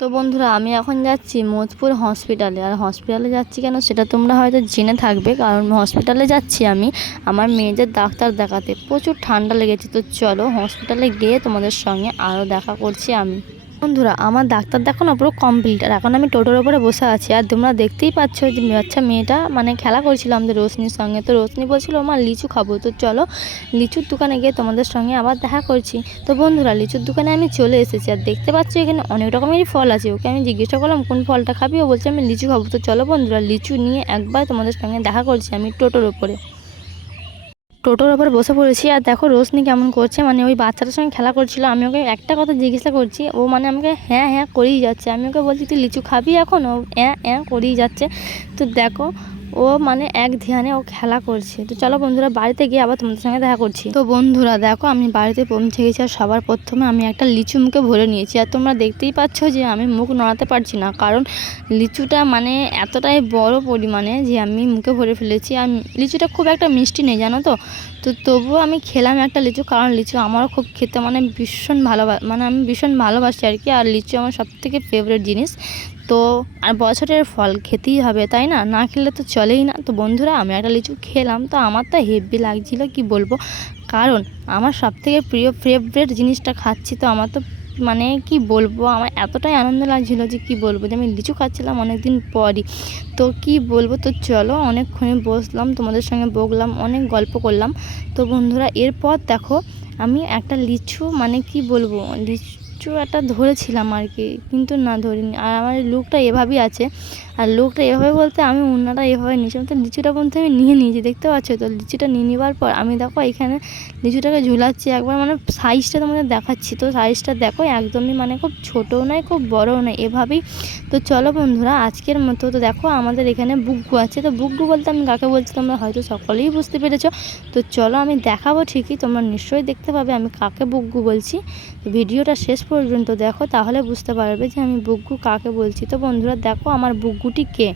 তো বন্ধুরা আমি এখন যাচ্ছি মোজপুর হসপিটালে। আর হসপিটালে যাচ্ছি কেন সেটা তোমরা হয়তো জেনে থাকবে, কারণ হসপিটালে যাচ্ছি আমি আমার মেয়েদের ডাক্তার দেখাতে। প্রচুর ঠান্ডা লেগেছে, তো চলো হসপিটালে গিয়ে তোমাদের সঙ্গে আরও দেখা করছি আমি। বন্ধুরা আমার ডাক্তার দেখানো পুরো কমপ্লিট, আর এখন আমি টোটোর ওপরে বসে আছি। আর তোমরা দেখতেই পাচ্ছ যে বাচ্চা মেয়েটা মানে খেলা করছিল আমাদের রোশনির সঙ্গে। তো রোশনি বলছিল মা লিচু খাবো, তো চলো লিচুর দোকানে গিয়ে তোমাদের সঙ্গে আবার দেখা করছি। তো বন্ধুরা লিচুর দোকানে আমি চলে এসেছি, আর দেখতে পাচ্ছ এখানে অনেক রকমেরই ফল আছে। ওকে আমি জিজ্ঞাসা করলাম কোন ফলটা খাবি, ও বলছে আমি লিচু খাবো। তো চলো বন্ধুরা লিচু নিয়ে একবার তোমাদের সঙ্গে দেখা করছি আমি টোটোর ওপরে। টোটোর ওপর বসে পড়েছি, আর দেখো রোশনি কেমন করছে, মানে ওই বাচ্চাটার সঙ্গে খেলা করছিল। আমি ওকে একটা কথা জিজ্ঞাসা করছি, ও মানে আমাকে হ্যাঁ হ্যাঁ করেই যাচ্ছে। আমি ওকে বলছি তুই লিচু খাবি এখন, ও হ্যাঁ হ্যাঁ করেই যাচ্ছে। তো দেখো ও মানে এক ধ্যানে ও খেলা করছে। তো চলো বন্ধুরা বাড়িতে গিয়ে আবার তোমাদের সঙ্গে দেখা করছি। তো বন্ধুরা দেখো আমি বাড়িতে পৌঁছে গেছি, আর সবার প্রথমে আমি একটা লিচু মুখে ভরে নিয়েছি। আর তোমরা দেখতেই পাচ্ছ যে আমি মুখ নড়াতে পারছি না, কারণ লিচুটা মানে এতটাই বড় পরিমাণে যে আমি মুখে ভরে ফেলেছি। আর লিচুটা খুব একটা মিষ্টি নেই জানো তো। তো তবুও আমি খেলাম একটা লিচু, কারণ লিচু আমারও খুব খেতে মানে ভীষণ মানে আমি ভীষণ ভালোবাসি আর কি। আর লিচু আমার সবথেকে ফেভারিট জিনিস। তো আর বছরের ফল খেতেই হবে, তাই না, না খেলে তো চলেই না। তো বন্ধুরা আমি একটা লিচু খেলাম, তো আমার তো হেভি লাগছিল কি বলবো, কারণ আমার সবথেকে প্রিয় ফেভারিট জিনিসটা খাচ্ছি। তো আমার তো মানে কি বলবো, আমার এতটাই আনন্দ লাগছিল যে কি বলবো, যে আমি লিচু খাচ্ছিলাম অনেক দিন পরই। তো কি বলবো, তো চলো অনেকক্ষণ বসলাম তোমাদের সঙ্গে, বকলাম, অনেক গল্প করলাম। তো বন্ধুরা এরপর দেখো আমি একটা লিচু মানে কি বলবো লিচু একটা ধরেছিলাম আর কি, কিন্তু না ধরিনি। আর আমার লুকটা এভাবেই আছে, আর লুকটা এভাবে বলতে আমি অন্যটা এভাবে নিয়েছিলাম। তো লিচুটা বলতে আমি নিয়ে নিয়েছি, দেখতে পাচ্ছ। তো লিচুটা নিয়ে নেওয়ার পর আমি দেখো এখানে লিচুটাকে ঝুলাচ্ছি একবার, মানে সাইজটা তোমাদের দেখাচ্ছি। তো সাইজটা দেখো একদমই মানে খুব ছোটও নয় খুব বড়ও নয়, এভাবেই। তো চলো বন্ধুরা আজকের মতো তো দেখো আমাদের এখানে বুগ্গু আছে। তো বুগ্গু বলতে আমি কাকে বলছি তোমরা হয়তো সকলেই বুঝতে পেরেছো। তো চলো আমি দেখাবো ঠিকই, তোমরা নিশ্চয়ই দেখতে পাবে আমি কাকে বুগ্গু বলছি। তো ভিডিওটা শেষ পর্যন্ত দেখো, তাহলে বুঝতে পারবে যে আমি বুগ্গু কাকে বলছি। তো বন্ধুরা দেখো আমার বুগ্গুটি কে।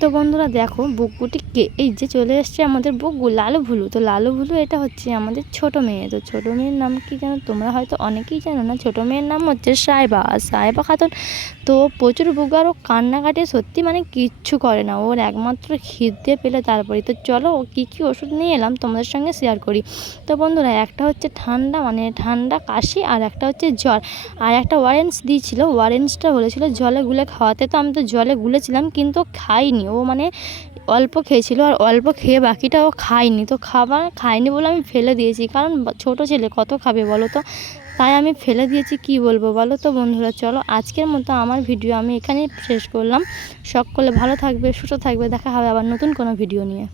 তো বন্ধুরা দেখো বুগ্গুটি কে, এই যে চলে এসছে আমাদের বুগ্গু লালু ভুলু। তো লালু ভুলু এটা হচ্ছে আমাদের ছোট মেয়ে। তো ছোট মেয়ের নাম কি জানো তোমরা হয়তো অনেকেই জানো না, ছোট মেয়ের নাম হচ্ছে সাইবা, সাইবা খাতুন। তো প্রচুর বুগ্গু, আর ও কান্নাকাটি সত্যি মানে কিচ্ছু করে না, ওর একমাত্র খিদে পেলে তারপরে। তো চলো ও কী কী ওষুধ নিয়ে এলাম তোমাদের সঙ্গে শেয়ার করি। তো বন্ধুরা একটা হচ্ছে ঠান্ডা মানে ঠান্ডা কাশি, আর একটা হচ্ছে জ্বর, আর একটা ওয়ারেন্স দিয়েছিল। ওয়ারেন্সটা বলেছিল জলে গুলে খাওয়াতে। তো আমি তো জলে গুলেছিলাম কিন্তু খাইনি, ও মানে অল্প খেয়েছিল, আর অল্প খেয়ে বাকিটা ও খায়নি। তো খায়নি বলে আমি ফেলে দিয়েছি, কারণ ছোট ছেলে কত খাবে বলো তো, তাই আমি ফেলে দিয়েছি। কি বলবো বলো। তো বন্ধুরা চলো আজকের মতো আমার ভিডিও আমি এখানেই শেষ করলাম। সকলে ভালো থাকবে, সুস্থ থাকবে, দেখা হবে আবার নতুন কোনো ভিডিও নিয়ে।